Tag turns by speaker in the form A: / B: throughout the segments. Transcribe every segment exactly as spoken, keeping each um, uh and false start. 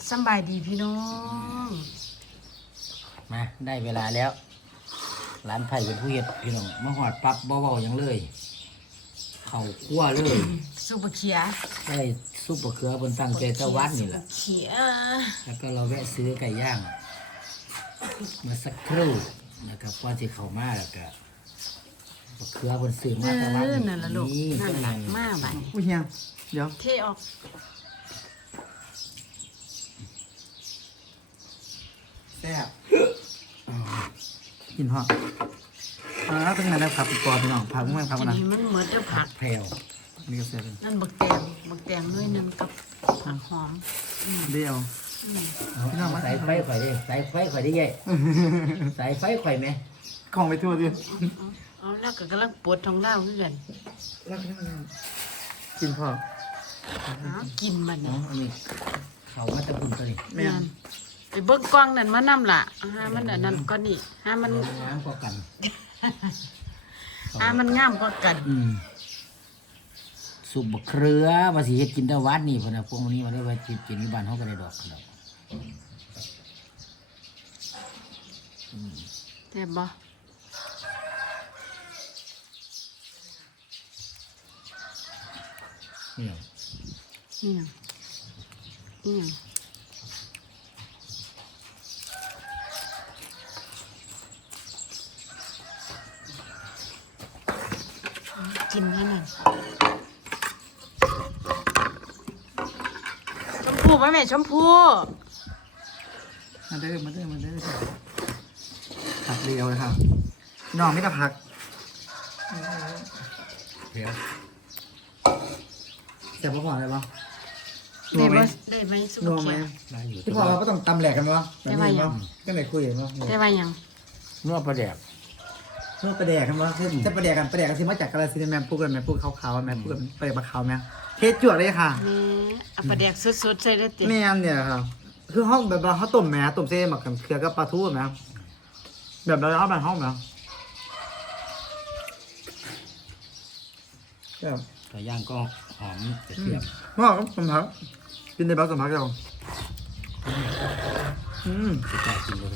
A: สบายดีพี่น้อง
B: มาได้เวลาแล้วร้านไผ่เป็นผู้เฮ็ดพี่น้องมาหอดปั๊บบ่เว้าหยังเลยเข่าคั่วเลย
A: ซุปเปอร์เขีย
B: ได้ซุปบะเขือบนตั้งใจตะวันนี่แหละ
A: เขีย
B: แล้วก็เราแวะซื้อไก่ย่างมาสักครู่นะครับก่อนที่เข้ามาแล้วก็บะเขือบนซื้อ
A: เอ
B: มาตะวัน
A: อนั่นละลูก
B: นี่
A: นั่น
B: ต้อง
A: ละ
B: นั่ง
A: มาไป
C: อุ้ยเฮียเดี๋ยว
A: เทออก
C: แซ่บกินหออ่าเป็นไงนะครับพี่ปอพี่น้องผักมั้งผัก
A: ที
C: นะ
A: นี้มันเหมือนจะผัก
B: แพรว
C: นี่ก็แซ่บ
A: นั่นบักแตงบักแตงด้วยนึงกับผักหอม
C: เดียว
A: อืม
B: เอาใส่ไฟข่อยดิใส่ไฟข่อยดิยัยใส่ไฟข่อยไหม
C: กล่องไปทั่วดิ
A: เอาเอาแล้วก็กำลังปวดท้องเล่าคือกัน
C: กินพอ
A: เอากินมัน
B: เนาะอันนี้เขามาตะกุนตัวนี้
C: แม่น
A: ไปเบิ่งกล้องนั่นมานํล่ะหามันอันนั้นก็นี่หามัน
B: ล้างกว่ากัน
A: หามันงามกว่ากัน
B: อืมสุบบักเขือมาสิเฮ็ดกินได้วัดนี่พุ่นน่ะพวกนี้มาได้ไว้กินกินที่บ้านเฮาก็ได้ดอกครับ
A: แซ่บบ่
B: นี่หยัง
A: นี่หยังนี่หยังกินให้หน่อยชมพูไหมแม่ชมพู
C: มาเด้อมาเด้อมาเด้อผักเดียวเลยครับพี่น้องไม่ต้องผัก
B: เพียว
C: แต่พอก่อนเลยปะ
A: ได้ไหมได้ไหมสุ
C: นัว
A: ก
C: ไหม
A: เขียว
B: ได้อยู่
C: พี่พอเราก็ต้องตำแหลกกันปะ
A: ได้ไหมยัง
C: ก็ไหนคุยกันปะ
A: ได้ไหมยัง
B: นัวปลาแดก
C: นวดประแดกกันปะคือจะประแดกกันประแดกกันสิมาจากกาลสินธุ์แม่พูดกันแม่พูดขาวๆแม่พูดกันประแดกมะขาวแม่เทจวดเลยค่ะ
A: นี่เอาปลาแดกสดๆใส่ได้ติ
C: แม่นเนี่ยครับคือห้องแบบว่าเขาต้มแหม่ต้มเส้นหมักกับเกลือกับปลาทูแหม่แบบเราเอาแบบห้องแหม่ครับ
B: ไก่ย่างก็หอมกระเทียม
C: ว่าก็สมผักกินในบ้านสมผักเราอืม
B: สิกล้ากินเลย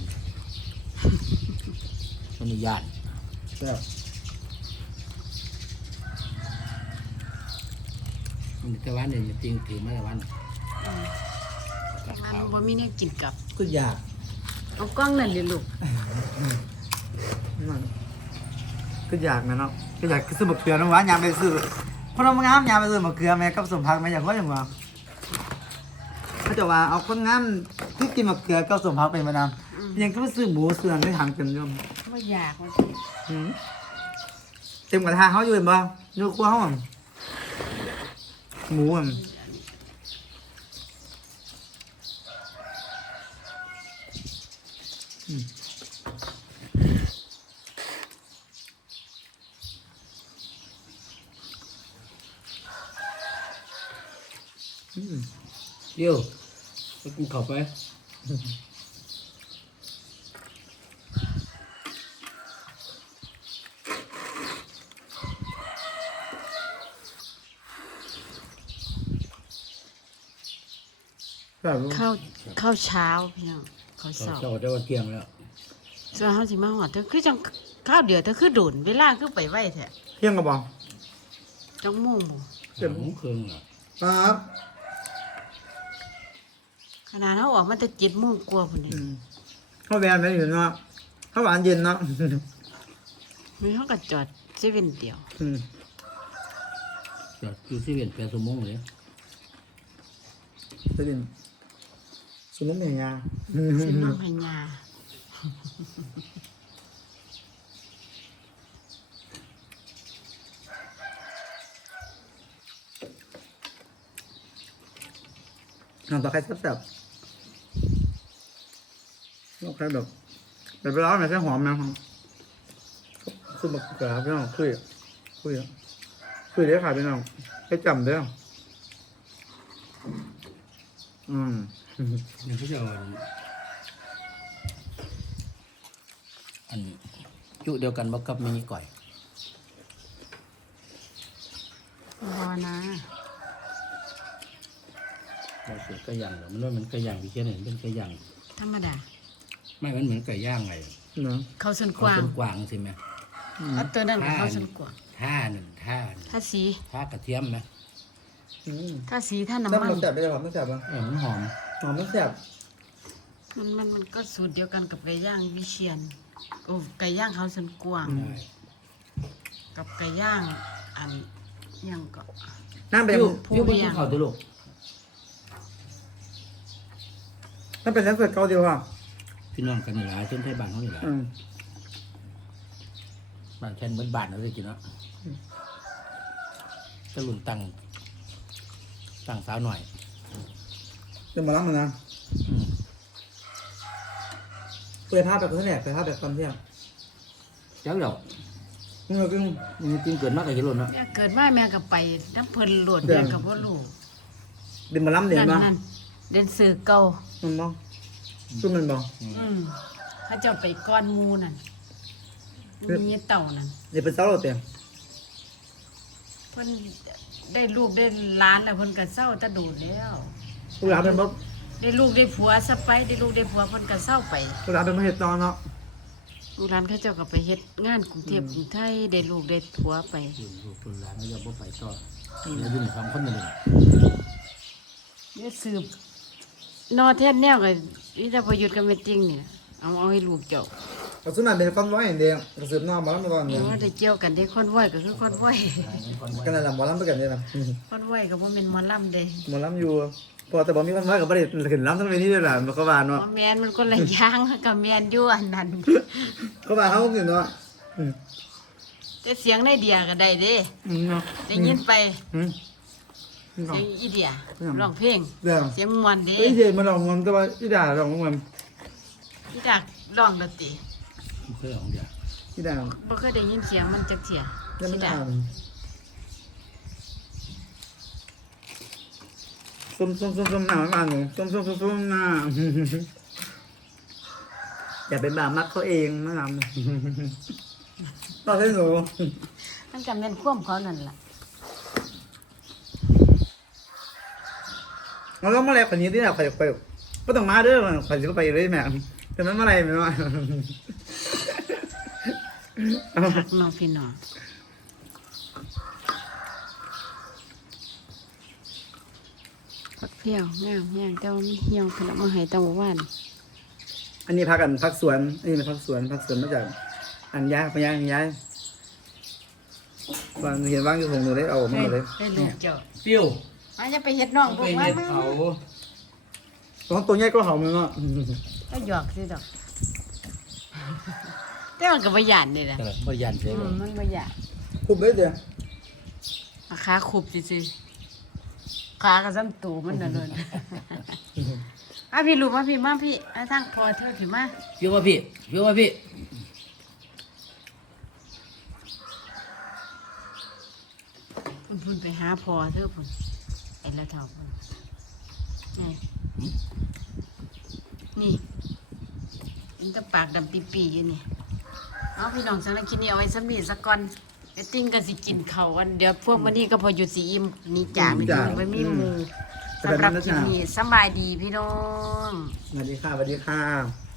B: อนุญาต
C: แซ่บ
B: มันตะวันเนี่ยจริงถือมาตะวันกับ
A: มัน
B: ข้าว
A: บ่มีเนี่ยกินกับ
C: ก็อยาก
A: เอากล้องนั่นเลยลูก
C: ก็อยากนะเนาะก็อยากซื้อมะเขือนะวะยามไปซื้อเพราะเรางามยามไปซื้อมะเขือแม่กับสมผักแม่อยากว่าอย่างว่าเขาจะว่าเอาคนงามที่กินมะเขือกับสมผักเป็นประจำยังก็ไปซื้อหมูเสือนที่ทางเป็นยม
A: บ่อยากว่าสิ
C: อืมเต็มกระทะเขาอยู่เห็นบ่อยู่ครัวเขาอะหมูอ่ะอืมอืม
B: เดี๋ยวไปกินข้าวไป
C: แบบ
A: ข้าวข้าวเช้าพี่น้องข้าว
B: ข้าว
A: เช้า
B: เช้าได้วันเที่ยงแล้ว
A: ส่วนเฮาสิมาฮอดเธอคือจังข้าวเดียวเธอคือโดนเวลาคือไปไวแท้
C: เที่ยงกระบอก
A: จังโมงบ่
B: เจ็บหูเครื่องอ่ะ
C: ครับ
A: ขนาดเฮาออกมาแต่เจ็ดโมงกว่าพุ่นนี่
C: อืมข้าวแวนไม่อยู่เนาะข้าวหวานเย็นเนาะ
A: มีเฮาก็จอดเซเว่นเดียว
C: อืม
B: จอดอยู่ที่เวียนแปดชั่วโมงเลย
C: จะดินสุนัขเหนียงา
A: สิน้องให้ยา
C: น้องต่อใครแซ่บๆน้องใครแบบแบบเวลาไหนใส่หอมไหมครับคือแบบกระพี่น้องคุยอะคุยอะคุยได้ค่ะพี่น้องให้จำเด้ออืม
B: นี่เขาจะเอาอันจุเดียวกันบ่กับมินิก่อย
A: บ่นะ
B: เราสูตรไก่ย่างเหรอมันว่ามันไก่ย่างพี่เช่นเห็นเป็นไก่ย่าง
A: ธรรมดา
B: ไม่มันเหมือนไก่ย่างไง
C: เนาะ
A: เขาส่วนก
B: เขา
A: ว้าง
B: เป็นกวางใช่ไหม
A: เอาตัวนั้นกับเขาส่วนกว้าง
B: ท่าหนึ่งท่า
A: ถ้าสี
B: ท่ากระเทียมไหม
C: อืม
A: ถ้าสีถ้า
C: น้ำ
A: น้ำมัน
C: มันแสบไปเลยหรอไม่แสบอ่ะ
B: เออมันหอม
C: หอมไม่แสบ
A: มันมันมันก็สูตรเดียวกันกับไก่ย่างวิเชียนโอ้ไก่ย่างเขาส่วนกว้าง
B: ใช่
A: กับไก่ย่างอันยังก็
C: น้ำเป็น
B: ยู
A: ผู้
B: ยู
A: เลี้
B: เป็น
A: ยง
B: เขาตัวลูก
C: น้ำเป็นน้ำเสือเกาเดียวอ่ะ
B: พี่น้องกันนี่แหละชนไทยบ้านเขานี่แหละ
C: อืม
B: บ้านแค่นเบิดบ้านเราได้กินเนาะจะหลุนตังตังสาวหน่อย
C: เดี๋ยวมาล้างมันนะ
B: อืม
C: เคยพาแบบเท่าไหร่เคยพาแบบตอนเที่ยง
B: เจ้าเดี๋ยว
C: มึงเอากิน
B: มันกินเกินมากกว่ากิโลเนาะ
A: แม่เกิดมาแม่ก็ไปน้ำเพลินโหลดแม่กับว่าลูก
C: เดี๋ยวมาล้างเดี๋ยว
A: นั่น
C: มา
A: นั่นเดินสื่อเก่า
C: มันบ้องซุ่มมันบ้อง
A: อืมเขาเจ้าไปก้อนหมูนั่นมีเต่านั่น
C: เดี๋ยวเป็นเต้าเราเต็ม
A: เพิ่นได้ลูกได้หล้านแล้วเพิ่นก็เศร้าแตะโดูแล้ว
C: กูร้านเป็นบ๊อบ
A: ได้ลูกได้ผัวสะไปได้ลูกได้ผัวเพิ่นก็เศร้าไป
C: กูร้านเป็นมะเห็ดตอนเนาะ
A: ลูกหลานเขาเจ้าก็ไปเฮ็ดงานกรุงเทพกรุงไทยได้ลูกได้ผัวไป
B: อยู่ลูกคนร้านไม่ยอมบ่ไปต่อเดี๋ยวอยู่ในสองคนนั่นเอง
A: เนี่ยสืบนอแท้แนวก็วิทยาประยุทธ์ก็ไม่จริงเนี่ยเอาเอาให้ลูกเจ้า
C: กระสุนมันเป็นความร้อยอย่างเดียวกระสุนนอกมาแล้วมาก่อน
A: เอ
C: เนี่ย
A: อได้เกี่ยวกันได้คอนไหวก็คือคอนไหว
C: กันนั่นแหละหมอลำไปกันเนี่ยนะ
A: คอนไหวก็บ่แม่นหมอลำเด้
C: หมอลำอยู่พอแต่บอกมีคนว่ากับประเด็นขึ้นลำทั้งเวทีเลยแหละมันก็บาน
A: บ่
C: เนาะ
A: แม่นมันคนละอย่างกับแม่นอยู่อันนั้น
C: ก็บานเขาอยู่เนาะอืม
A: แต่เสียงได้เดียก็ได้เด้
C: อืมเนาะ
A: ได้ยินไป
C: อืม
A: เสียงอีเดีย
C: อืม
A: ร้องเพลง
C: เดี๋ยว
A: เสียงม่วนเด้
C: เฮ้ยเจมันลองมันแต่ว่าที่ด่าลองมัน
A: อีดักร้องดนตรี
B: เคยของเดียว
C: ที่ด่า
A: บ่เคยได้ยินเสียงมันจักเที่ย
C: แล้วมัน
A: สิดั
C: ด่าก ส้มส้มส้มส้มหน้ามันหนูส้มส้มส้มส้มหน้าอย่าเป็นแบบมักเขาเองนะนำต่อให้หนู
A: มันก็แม่นความเขานั่นล่ะ
C: เราต้องมาแล้วคนนี้ที่เราไปไปก็ต้องมาเด้อขวัญจะไปเลยแม่แต่มันเมื่อไรไม่รู้
A: หักน้องพี่น้องผักเปรี้ยวงามแห้งแต่ว่ามันเหี่ยวขนาดมาให้ตะวันวาน
C: อันนี้พักกันพักสวนอันนี้เป็นพักสวนพักสวนมาจากอันย้ายไปย้ายย้ายวันเห็นว่างอยู่ของหนูได้เอามาหมดเลย
A: ได้ลูกเจ้า
B: ปิ้ว
A: อาจะไปเฮ็ดน้อง
B: ไป
A: ลูกมา
B: เห็ด
A: มา
B: เขา
C: ของตัวใหญ่ก็เห่ามันเนาะ
A: ก็หยอกสิดอก แต่มันก็บ่ย่านนี่แหละ
B: แต่ละบ่ยันเสีย
A: อื
B: เล
A: ม
B: ย
A: มันบ่ย่าน
C: คุบเลยเดี๋ยว
A: ราคาคุบซื่อๆขาก็ซ้ำตูมันน่ะเลย อ่ะพี่ลูกมาพี่มาพี่อ่ะทางพอเธอพี่มา
B: ปิ้วว่าพี่ปิ้วว่าพี่
A: พุ่นพุ่นไปหาพอเธอพุ่นไอ้ละเท่าพุ่นนี่นี่มันจะปากดำปีๆอยู่นี่เอาพี่น้องสังคิดนี้เอาไว้สมีสักก่อนไอ้ติ้งก็สิกินเขาวกันเดี๋ยวพวกมันนี่ก็พอหยุดสีอิ่มนี่จ่าไม่ถึงไม่มีหมูสำหรับคลิปนี้สำบายดีพี่น้อง
C: สวัสดีค่ะสวัสดีค่ะ